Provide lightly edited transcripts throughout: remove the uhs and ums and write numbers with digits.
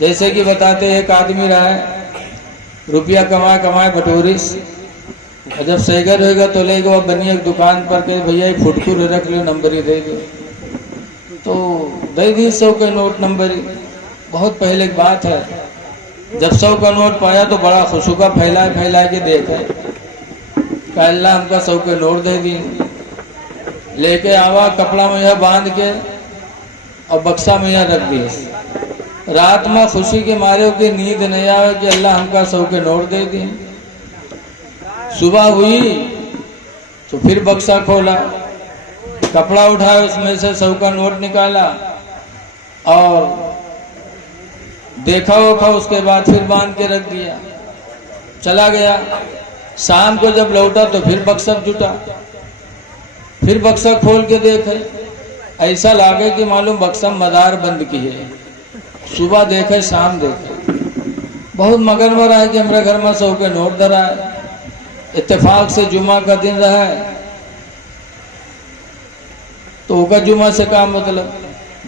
जैसे कि बताते एक आदमी रहा है, रुपया कमाए कमाए बटोरिस, और जब सैगर होगा तो लेके वो बनी एक दुकान पर के भैया एक फुटकुर रख लो, नंबर ही दे दो, तो दे दी 100 के नोट नंबर ही। बहुत पहले की बात है, जब 100 का नोट पाया तो बड़ा खुशुका फैला फैला के देखे, अल्लाह हमका 100 के नोट दे दी। लेके आवा कपड़ा में यह बांध के और बक्सा में यह रख दिए। रात में खुशी के मारे की नींद नहीं आवे कि अल्लाह हमका 100 के नोट दे दी। सुबह हुई तो फिर बक्सा खोला, कपड़ा उठाया, उसमें से 100 का नोट निकाला और देखा ओखा, उसके बाद फिर बांध के रख दिया, चला गया। शाम को जब लौटा तो फिर बक्सा जुटा, फिर बक्सा खोल के देखे, ऐसा लागे कि मालूम बक्सा मदार बंद की है। सुबह देखे शाम देखे, बहुत मगन में रहा है कि हमारे घर में 100 के नोट धरा है। इत्तेफाक से जुमा का दिन रहा है, तो होगा जुमा से काम मतलब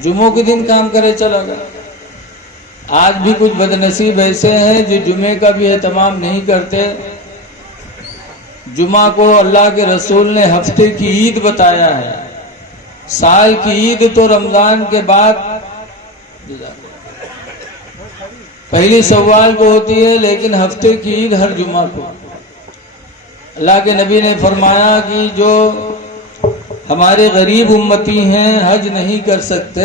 जुमों के दिन काम करे चला गया। आज भी कुछ बदनसीब ऐसे हैं जो जुमे का भी एहतमाम नहीं करते। जुमा को अल्लाह के रसूल ने हफ्ते की ईद बताया है। साल की ईद तो रमजान के बाद पहली सवाल को होती है, लेकिन हफ्ते की ईद हर जुमा को। अल्लाह के नबी ने फरमाया कि जो हमारे गरीब उम्मती हैं, हज नहीं कर सकते,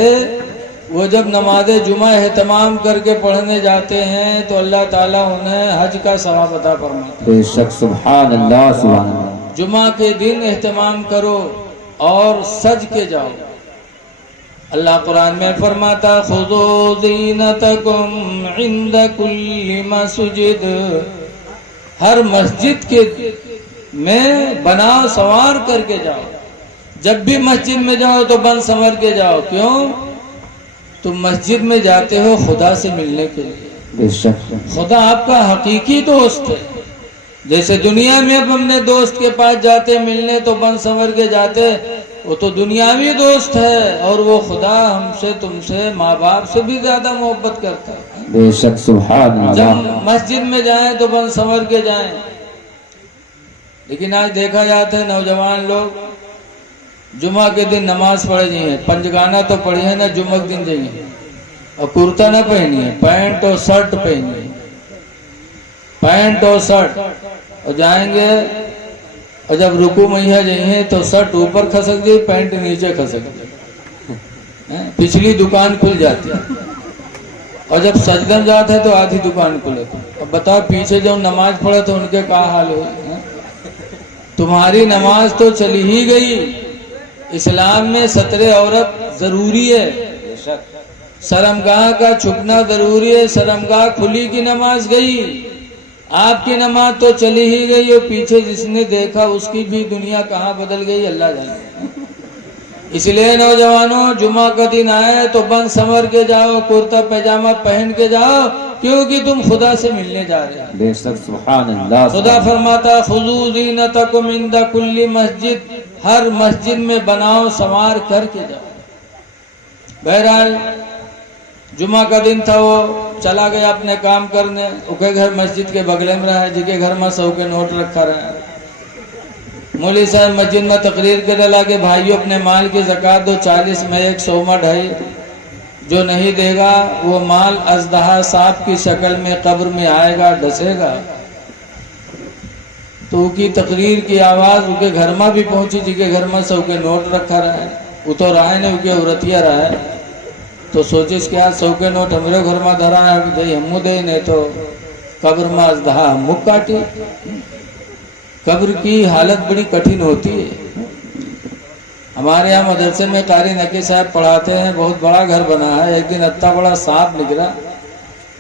वो जब नमाज जुमा एहतमाम करके पढ़ने जाते हैं तो अल्लाह ताला उन्हें हज का सवाब अता फरमाता है। बेशक, सुभान अल्लाह सुभान अल्लाह। जुमा के दिन एहतमाम करो और सज के जाओ। अल्लाह कुरान में फरमाता, खुदू ज़ीनतकुम इंद कुल्ली मस्जिद, हर मस्जिद के में बनाओ संवार करके जाओ। जब भी मस्जिद में जाओ तो बन संवर के जाओ। क्यों? तुम मस्जिद में जाते हो खुदा से मिलने के लिए। बेशक, खुदा आपका हकीकी दोस्त है। जैसे दुनिया में अब अपने दोस्त के पास जाते मिलने तो बन संवर के जाते, वो तो दुनियावी दोस्त है, और वो खुदा हमसे तुमसे माँ बाप से भी ज्यादा मोहब्बत करता है। बेशक, सुभान अल्लाह। जब मस्जिद में जाएं तो बन संवर के जाएं। लेकिन आज देखा जाता है नौजवान लोग जुमा के दिन नमाज पढ़े जाइए, पंजगाना तो पढ़ी है ना, जुमा के दिन जाइए और कुर्ता ना पहनिए, पैंट और शर्ट पहनिए, पैंट और शर्ट, और जाएंगे और जब रुकू मैया जाइए तो शर्ट ऊपर खसक जाए, पैंट नीचे खसक जाए, पिछली दुकान खुल जाती है। और जब सजदन जाते है तो आधी दुकान खुले। अब बताओ पीछे जो नमाज पढ़े तो उनके क्या हाल हो। तुम्हारी नमाज तो चली ही गई। इस्लाम में सतरे औरत जरूरी है, शर्मगाह का छुपना जरूरी है। शर्मगाह खुली की नमाज गई, आपकी नमाज तो चली ही गई, और पीछे जिसने देखा उसकी भी दुनिया कहाँ बदल गई अल्लाह जाने। इसलिए नौजवानों, जुमा का दिन आए तो बन संवर के जाओ, कुर्ता पैजामा पहन के जाओ, क्योंकि तुम खुदा से मिलने जा रहे हो। बेशक, सुभान अल्लाह। खुदा फरमाता, खुजू ज़ीनतकुम इंदा कुल्ली मस्जिद, हर मस्जिद में बनाओ संवार करके जाओ। बहरहाल जुमा का दिन था, वो चला गया अपने काम करने। उके घर मस्जिद के बगले में रहा, जिके घर में 100 के नोट रखा रहा। मौलवी साहब मस्जिद में तकरीर करे लगे, भाइयों अपने माल की ज़कात दो, 40 में 1, 100 में 2.5। जो नहीं देगा वो माल अजदहा सांप की शक्ल में कब्र में आएगा, डसेगा। तो उसकी तकरीर की आवाज उनके घर में भी पहुंची, जिसके घर में 100 के नोट रखा रहा है। वो तो राय ने उनके औरतिया रहा है, तो सोचिस क्या 100 के नोट हमारे घर में धरा है, दे हमू दे, नहीं तो कब्र में अजदहा मुख काटी। कब्र की हालत बड़ी कठिन होती है। हमारे यहाँ मदरसे में कारी नकी साहब पढ़ाते हैं, बहुत बड़ा घर बना है। एक दिन इतना बड़ा सांप निकला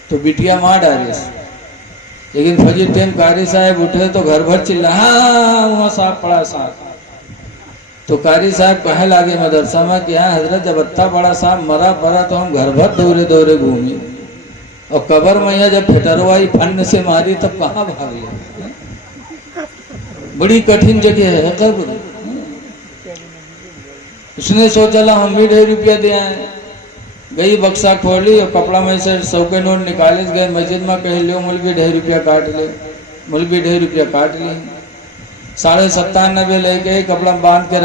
तो बिटिया मार डाली, लेकिन फजीर टाइम कारी साहब उठे तो घर भर चिल्ला, हाँ वहाँ सांप पड़ा सांप। तो कारी साहब कहे लागे मदरसा में कि हाँ हजरत, जब इतना बड़ा सांप मरा पड़ा तो हम घर भर दौरे दौरे घूमी, और कब्र मैया जब फिटरवाई फंड से मारी तब कहाँ भाग गया। बड़ी कठिन जगह है कब्र। उसने सोचा ला हम भी 2.5 रुपया दे आए, गई बक्सा खोली और कपड़ा में से 100 के नोट निकाले गए मस्जिद में, कहे लो मुल्की 2.5 रुपया काट ले, मुल्की 2.5 रुपया काट ली। 97.5 लेके कपड़ा बांध के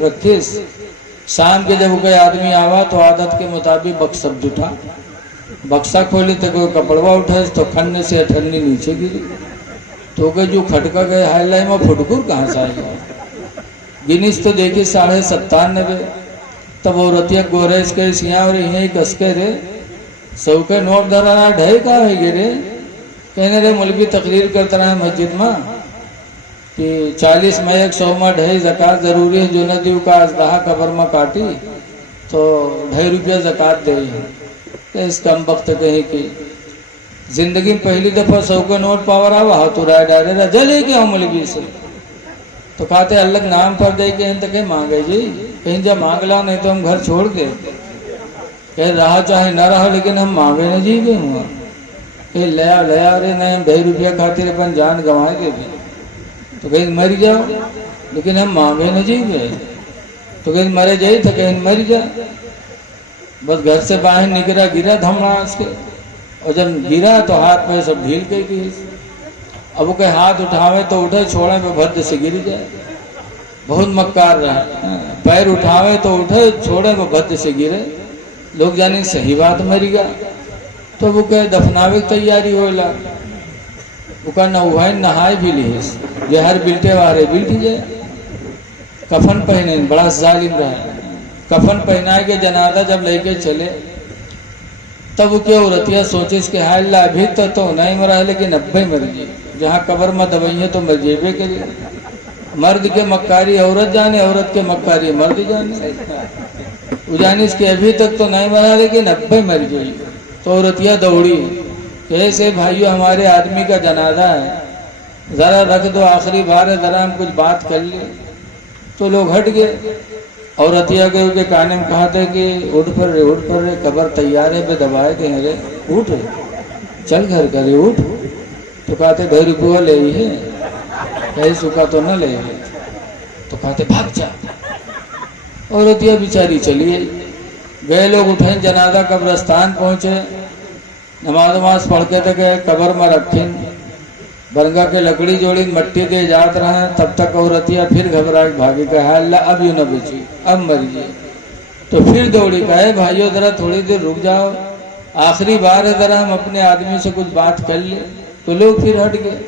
रखीस। शाम के जब कोई आदमी आवा तो आदत के मुताबिक बक्सा उठा, बक्सा खोली तो कोई कपड़वा उठे तो खन्ने से अठन्नी नीचे गिरी। तो के जो खटका गए हाईलाई में फुटकुर कहाँ से आएगा, गिनीस तो देखी 97.5। तब वो रतिया गोरेज के सिया और यहीं कस के रे 100 के नोट धरा रहा ढाई कहा है रे, कहने रे मुल्की तकरीर करता रहा मस्जिद में कि 40 में 100 में 2.5 ज़कात जरूरी है, जो नदी का अजदहा कबर में काटी तो 2.5 रुपया ज़कात दे। इस कम वक्त कहीं की जिंदगी में पहली दफा 100 के नोट पावर आवा हाथ उड़ाए डाले जले के हम मुल्की से। तो कहते अलग नाम पर दे के तो कहीं मांगे जी, कहीं जब मांग ला नहीं तो हम घर छोड़ के कह रहा चाहे न रहा, लेकिन हम मांगे न जी गए हुआ ले अरे नहीं हम 2.5 रुपया खातिर अपन जान गंवाए के भी, तो कहीं मर जाओ, लेकिन हम मांगे न जी गए। तो कहीं मरे जाए तो कहीं मर जा। बस घर से बाहर निकला गिरा धमरास के, और जब गिरा तो हाथ में सब ढील गई। अब वो हाथ उठावे तो उठे, छोड़े पे भद्द से गिर जाए। बहुत मक्कार रहा, पैर उठावे तो उठे, छोड़े पे भद्द से गिरे। लोग जाने सही बात मरी गया। तो वो कहे दफनावे की तैयारी होला, वो कहा नहाए नहाए भी ली जो हर बिल्टे वारे बिल्टी जाए। कफन पहने, बड़ा जालिम रहा। कफन पहनाए के जनाजा जब लेके चले तब वो क्या औरतिया सोचे इसके हाल ला अभी तो नहीं मरा है, लेकिन 90 मर गई। जहाँ कब्र में दवाइयाँ तो मर जेबे के लिए। मर्द के मक्कारी औरत जाने, औरत के मक्कारी मर्द जाने। वो जाने इसके अभी तक तो नहीं मरा, लेकिन 90 मर गई। तो औरतिया दौड़ी, कैसे भाइयों हमारे आदमी का जनाजा है, जरा रख दो, आखिरी बार है, जरा हम कुछ बात कर ले। तो लोग हट गए। औरतिया के काने में कहा था कि उठ पर रे, कब्र तैयार है, बे दबाए के रे, उठ चल घर का रे उठ। तो कहते 2.5 रुपया ले है, कहीं सुखा तो न ले। तो कहते भाग जा। औरतिया बेचारी चली गए। लोग उठे, जनाजा कब्रस्तान पहुंचे, नमाज पढ़ के तक कब्र में रखे, बरगा के लकड़ी जोड़ी मट्टी दे जात रहा। तब तक औरतिया फिर घबरा भागी, कहा अल्लाह अब यूं न बची, अब मरिए। तो फिर दौड़ी, कहे भाइयों जरा थोड़ी देर रुक जाओ, आखिरी बार है, जरा हम अपने आदमी से कुछ बात कर ले। तो लोग फिर हट गए।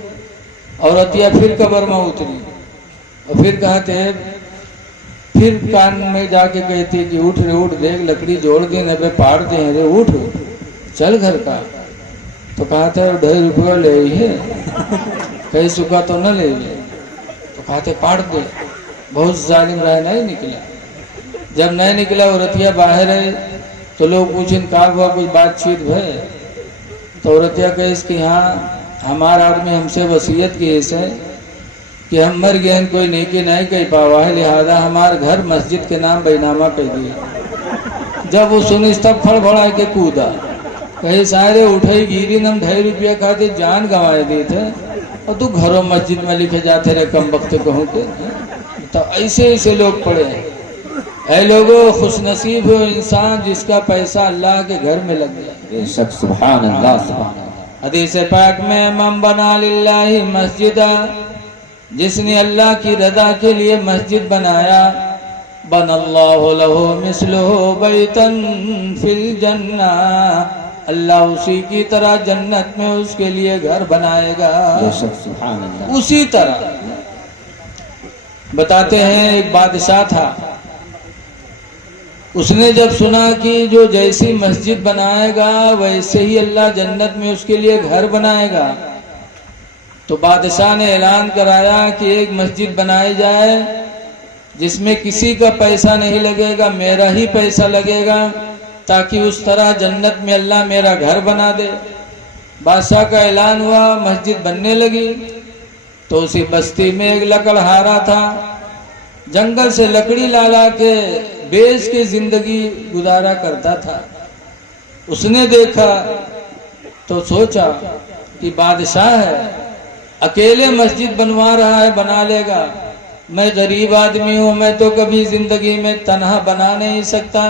औरतिया फिर कब्र में उतरी और फिर कहते हैं, फिर कान में जाके कहती कि उठ रे उठ, देख लकड़ी जोड़ दी न पे पाड़ दे रे, उठ चल घर का। तो कहते 2.5 रुपया ले है, कहीं सुखा तो न ले। तो कहते पाड़ दे। बहुत जालिम रहा, नहीं निकला। जब नहीं निकला औरतिया बाहर है तो लोग पूछें का हुआ, कुछ बातचीत भय। तो औरतिया कहे इसकी हाँ हमारा आदमी हमसे वसीयत की है कि हम मर गए, कोई नेकी नहीं कह पावा है, लिहाजा हमारे घर मस्जिद के नाम बैनामा कह दिया। जब वो सुनी तब फड़फड़ा के कूदा, कहीं सारे उठे गिरी, हम 2.5 रुपया खाते जान गंवाए दिए थे, और तू घरों मस्जिद में लिखे जाते रहे कम वक्त कहूँ के। तो ऐसे लोग पड़े हैं। ऐ लोगों, खुशनसीब हो इंसान जिसका पैसा अल्लाह के घर में लग गया। सुभान अल्लाह, सुभान अल्लाह। हदीस पाक में मन बना लिल्लाहि मस्जिदा, जिसने अल्लाह की रजा के लिए मस्जिद बनाया, बनल्लाहु लहु मिस्लुहु बैतन फिल जन्ना, अल्लाह उसी की तरह जन्नत में उसके लिए घर बनाएगा। उसी तरह बताते हैं, एक बादशाह था, उसने जब सुना कि जो जैसी मस्जिद बनाएगा वैसे ही अल्लाह जन्नत में उसके लिए घर बनाएगा, तो बादशाह ने ऐलान कराया कि एक मस्जिद बनाई जाए जिसमें किसी का पैसा नहीं लगेगा, मेरा ही पैसा लगेगा, ताकि उस तरह जन्नत में अल्लाह मेरा घर बना दे। बादशाह का ऐलान हुआ, मस्जिद बनने लगी। तो उसी बस्ती में एक लकड़हारा था, जंगल से लकड़ी ला ला के बेच के जिंदगी गुजारा करता था। उसने देखा तो सोचा कि बादशाह है, अकेले मस्जिद बनवा रहा है, बना लेगा, मैं गरीब आदमी हूं, मैं तो कभी जिंदगी में तन्हा बना नहीं सकता।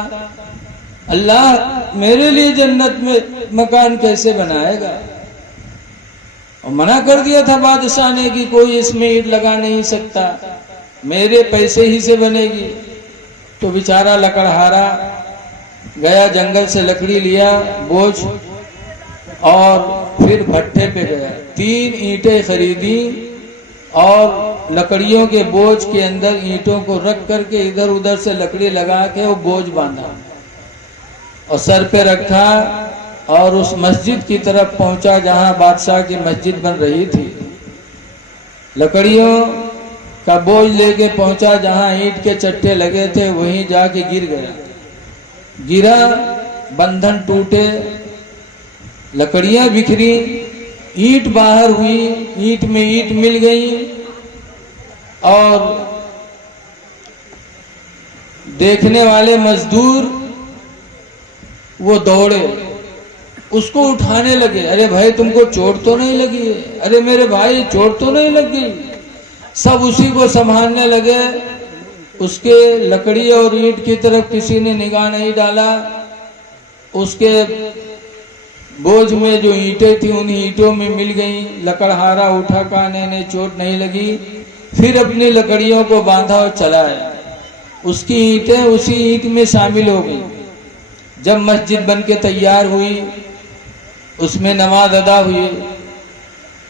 अल्लाह मेरे लिए जन्नत में मकान कैसे बनाएगा? और मना कर दिया था बादशाह ने कि कोई इसमें ईंट लगा नहीं सकता, मेरे पैसे ही से बनेगी। तो बेचारा लकड़हारा गया, जंगल से लकड़ी लिया बोझ और फिर भट्टे पे गया, 3 ईंटें खरीदी और लकड़ियों के बोझ के अंदर ईंटों को रख करके इधर उधर से लकड़ी लगा के वो बोझ बांधा और सर पे रखा और उस मस्जिद की तरफ पहुंचा जहां बादशाह की मस्जिद बन रही थी। लकड़ियों का बोझ लेके पहुंचा, जहां ईंट के चट्टे लगे थे वहीं जाके गिर गया। गिरा, बंधन टूटे, लकड़ियां बिखरी, ईंट बाहर हुई, ईंट में ईंट मिल गई और देखने वाले मजदूर वो दौड़े, उसको उठाने लगे। अरे भाई तुमको चोट तो नहीं लगी है? अरे मेरे भाई चोट तो नहीं लगी? सब उसी को संभालने लगे। उसके लकड़ी और ईंट की तरफ किसी ने निगाह नहीं डाला। उसके बोझ में जो ईंटें थी उन्हीं ईंटों में मिल गई। लकड़हारा उठा, कहने ने चोट नहीं लगी। फिर अपनी लकड़ियों को बांधा और चलाया। उसकी ईंटें उसी ईंट में शामिल हो गई। जब मस्जिद बन के तैयार हुई, उसमें नमाज अदा हुई,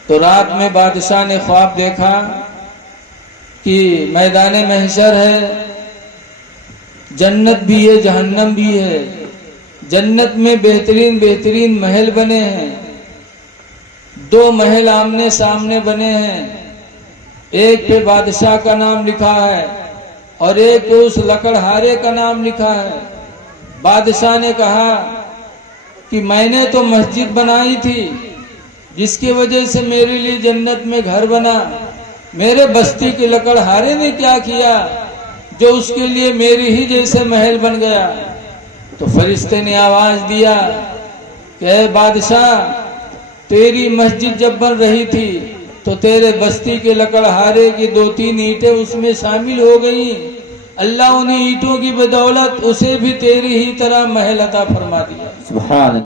तो रात में बादशाह ने ख्वाब देखा कि मैदान महशर है, जन्नत भी है, जहन्नम भी है। जन्नत में बेहतरीन बेहतरीन महल बने हैं, 2 महल आमने सामने बने हैं। एक पे बादशाह का नाम लिखा है और एक पे उस लकड़हारे का नाम लिखा है। बादशाह ने कहा कि मैंने तो मस्जिद बनाई थी जिसकी वजह से मेरे लिए जन्नत में घर बना, मेरे बस्ती के लकड़हारे ने क्या किया जो उसके लिए मेरी ही जैसे महल बन गया? तो फरिश्ते ने आवाज दिया कि बादशाह, तेरी मस्जिद जब बन रही थी तो तेरे बस्ती के लकड़हारे की 2-3 ईंटें उसमें शामिल हो गई। अल्लाह उन्हीं ईंटों की बदौलत उसे भी तेरी ही तरह महल अता फरमा दिया। सुभान